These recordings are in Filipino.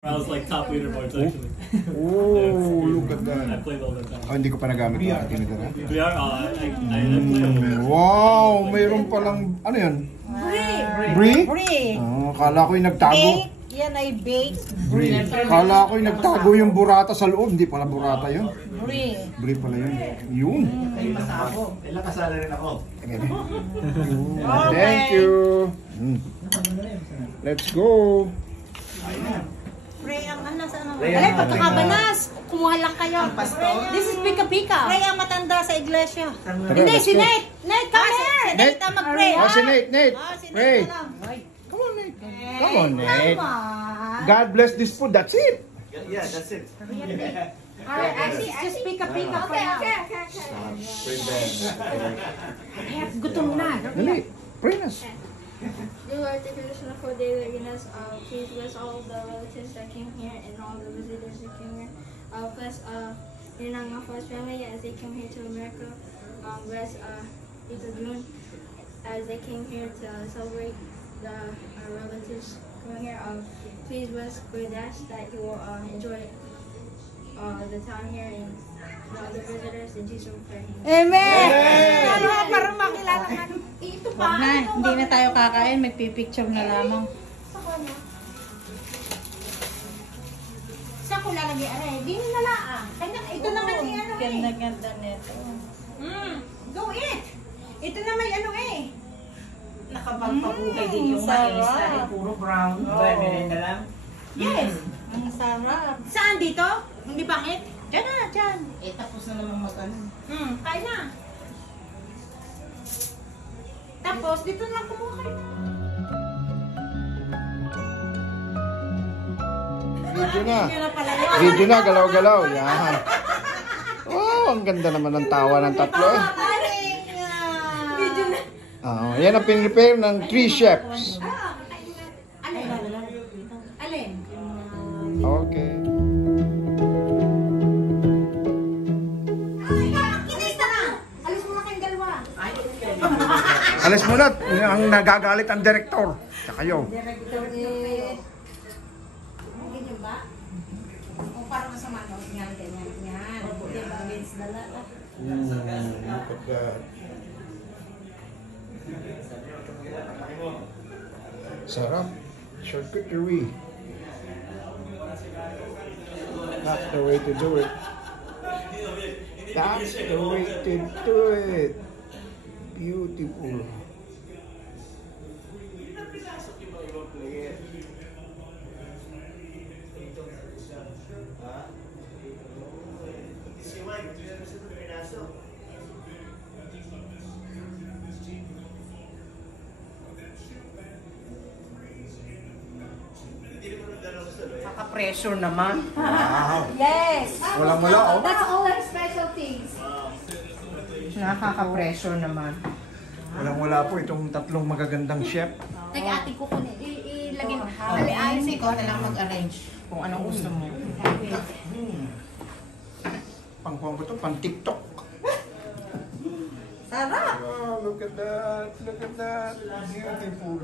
I was like top leaderboards actually. Oh, look at I that. played all the time. Oh, hindi ko pa nagamit yung ating nila. We are. I played. Wow, mayroon palang, ano yan? Brie. Brie? Oh, kala ko yung nagtago. Bake. Yan ay baked. Brie. Kala ko yung nagtago yung burata sa loob. Hindi pala burata yun. Brie. Brie pala yun. Yun. Kailan kasala rin ako. Thank you. Let's go. Ray ang nasa ano? Alay, pagkakabanas. Kumuha lang kayo. This is pika-pika. Ray ang matanda sa iglesia. Hindi, si Nate. Nate, come here. Si Nate ang mag-pray. Oh, si Nate, Nate. Si Pray. Nate na lang. Come on, Nate. Come on, Nate. Come on. God bless this food. That's it. Yeah, that's it. Alright, actually, just pika-pika for now. Kaya gutom na. Dali. Pray nas. Dear Lord, the traditional food day that given us, please bless all the relatives that came here and all the visitors that came here. Bless your Nangafas family as they came here to America. Bless Tito June as they came here to celebrate the relatives coming here. Please bless Kuya Dash that he will enjoy the time here and the other visitors in Jesus' name. Amen! Ano nga parang makilala ka? Ito Wag na, hindi na tayo kakain. Magpipicture na lamang. Sa ko lalagay aray. Di na laang. Ito naman yung ano eh. Ganda-ganda nito. Go eat. Ito na may ano eh. Nakapagpabuhay din yung mais dahil puro brown. Merenda lang. Yes. Ang sarap. Saan dito? Hindi bakit? Diyan na, diyan. Eh, tapos na naman mag-ano. Kain na. Tapos, dito na lang kumuha kayo. Video na. Yun na pala yun. Video na, galaw-galaw. Yan. Wow, ang ganda naman ng tawa ng tatlo eh. Video na. Oh, yan ang pinrepare ng 3 chefs. Alin? Alin? Okay. Kinis na na. Alis mo na kayong dalawa. Alis muna, ang nagagalit ang direktor. Sa kayo. Director eh. Ganyan ba? O parang masama no? Yan, ganyan. Yan. Di ba, Vince dala? Look at that. Sarap. Charcuterie. That's the way to do it. That's the way to do it. Beautiful. Kaka-pressure naman. Wow. Yes! Walang-wala, oh. That's all our specialties. Nakaka-pressure naman. Walang-wala po itong tatlong magagandang chef. Teka, ate ko kunin. Ilagay mo. Ayun, ikaw na lang mag-arrange kung anong gusto mo. Pang-pang ko to, pang-tiktok. Sarap! Oh, look at that. Look at that. Beautiful.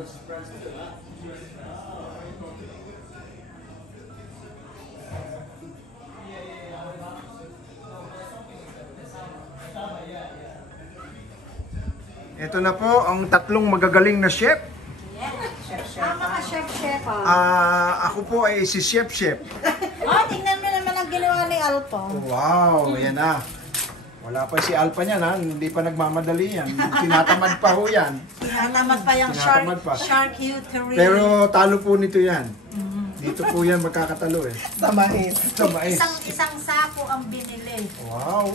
Ito na po ang tatlong magagaling na chef. Ang mga chef-chef ah. Ako po ay si Chef. Oh, tingnan mo naman ang ginawa ni Alpo. Wow, yan na. Wala pa si Alpha niyan ha, hindi pa nagmamadali yan. Tinatamad pa ho yan. Tinatamad pa yung Tinatamad pa. charcuterie. Pero talo po nito yan. Dito po yan magkakatalo eh. Tamais. Ito mais. Isang sako ang binili. Wow,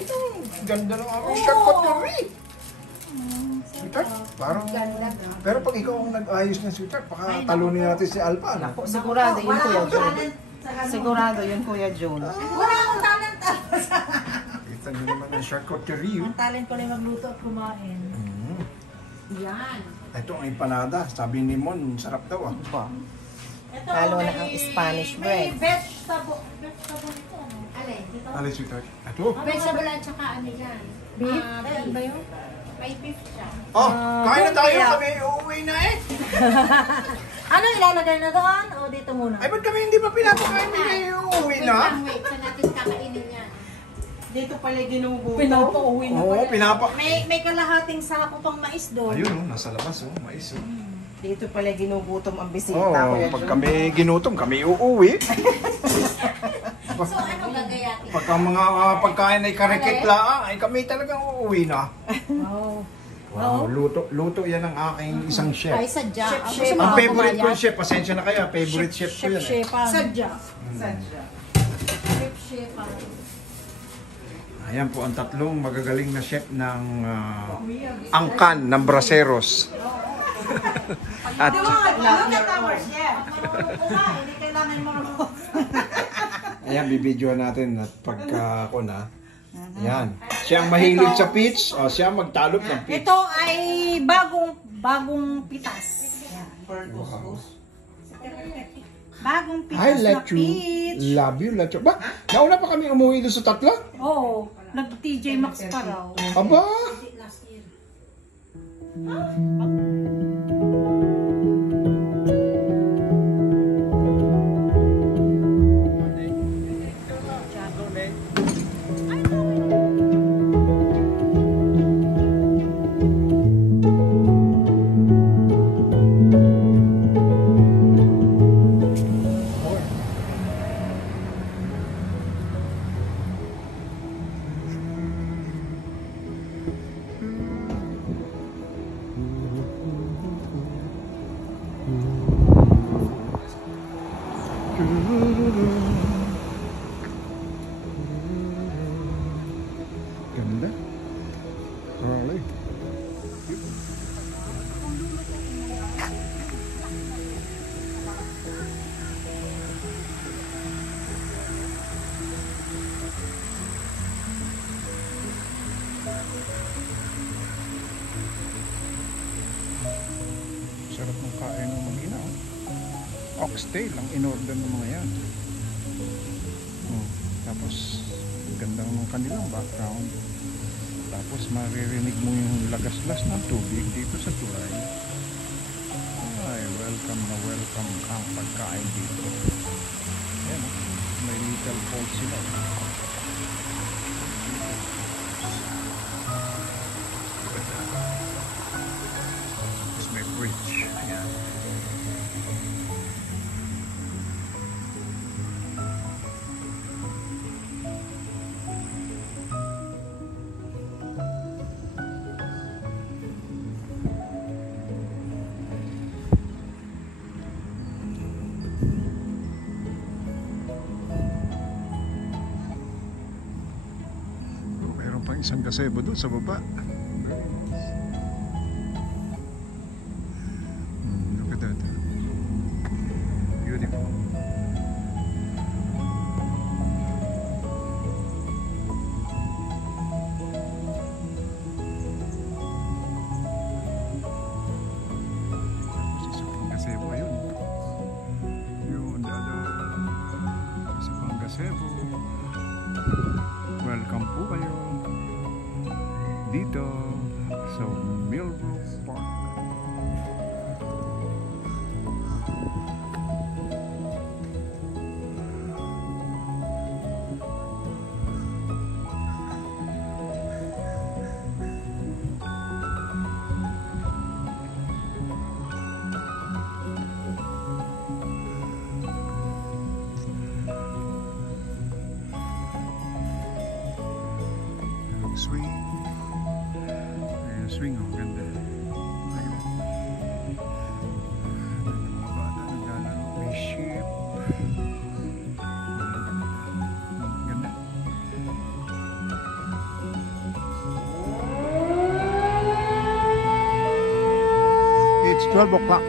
ganda ng aming charcuterie. Sweetheart, parang... Pero pag ikaw ang nag-ayos ng sweetheart, baka talunin natin si Alpha. Ano? Sigurado yun, Wala Kuya akong John. talent sa ganun. Sigurado yun, Kuya John. Wala akong talent. Kita nyo naman ang charcuterie. Ang talent ko lang magluto at kumain. Yan. Ito ang empanada. Sabi ni Mon, sarap daw ah. Ito, Lalo na may- ang Spanish may bread. vegetable ito. Alin? Dito? Alis sweetheart. Ito. Vegetable at saka ano yan? Beef? Beef ba yun? May beef siya. Oh, kain na tayo. kaya. Kami uuwi na eh. Ano ilalagay na doon? O dito muna? Ay, ba't kami hindi ba pinapakain? Hindi uuwi Wait na. lang, wait. Saan natin kakainin yan? Dito pala ginuguto. Pinapauwi na Oo, pinapa... May kalahating sako pang mais doon. Ayun, oh, nasa labas, oh. Mais, oh. Dito pala ginugutom ang bisita. Oo, pag kami ginutom, kami uuwi. So, ano gagayatin? Pagka mga pagkain ay karikekla, ay kami talagang uuwi na. Wow. Wow, luto yan ang aking isang chef. Ay, sadya. Chef, Ang favorite ko chef, pasensya na kayo, favorite chef ko yan eh. Chef-chefan. Sadya. Sadya. Chef. Ayan po ang tatlong magagaling na chef ng angkan ng Braceros. At Look at our chef. Hindi kailangan marunong. ayan, bibidyoan natin at pagka ako na. Ayan. Siya ang mahilig sa peach, o siya magtalop ng peach. Ito ay bagong pitas. Wow. Bagong pitas I na let you, peach. love you, let you. Ba, nauna pa kami umuwi doon sa tatlo? Oo. Nag-TJ Maxx pa raw. Aba! Ganda. Really? Sarap ng kain ng mga ina. Oxtail ang in-order ng mga yan. Tapos ganda ng kanilang background. Tapos maririnig mo yung lagaslas ng tubig dito sa tulay. Ay, welcome na welcome ang pagkain dito. Ayan, may little falls sila. Tapos may bridge. Ayan. Meron pang isang gazebo doon sa baba. Look at that. Beautiful. Isa pang gazebo yun. Yun, dada. Isa pang gazebo. Welcome po kayo dito sa Millbrook Park. Swing. Ayan, swing, oh, ganda. Ayun. Yung mga bata naglalaro. May ship. Ganda. It's 12 o'clock.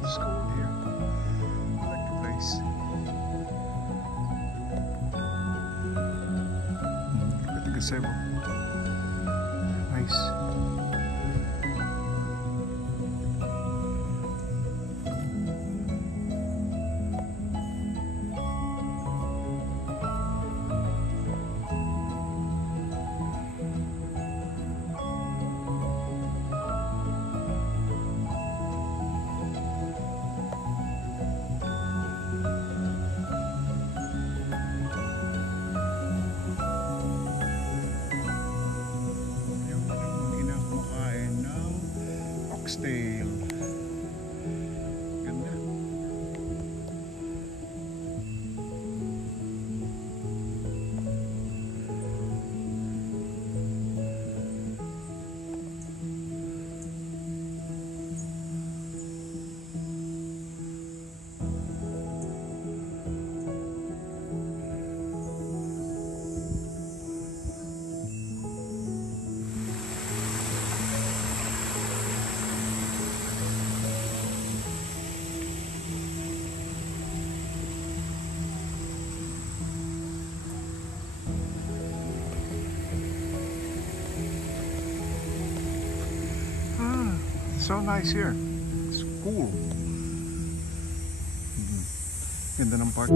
Let's go in here. I like the place. Look at the gazebo. Nice. Tail. Ganda. So nice here. It's cool. Ganda ng park.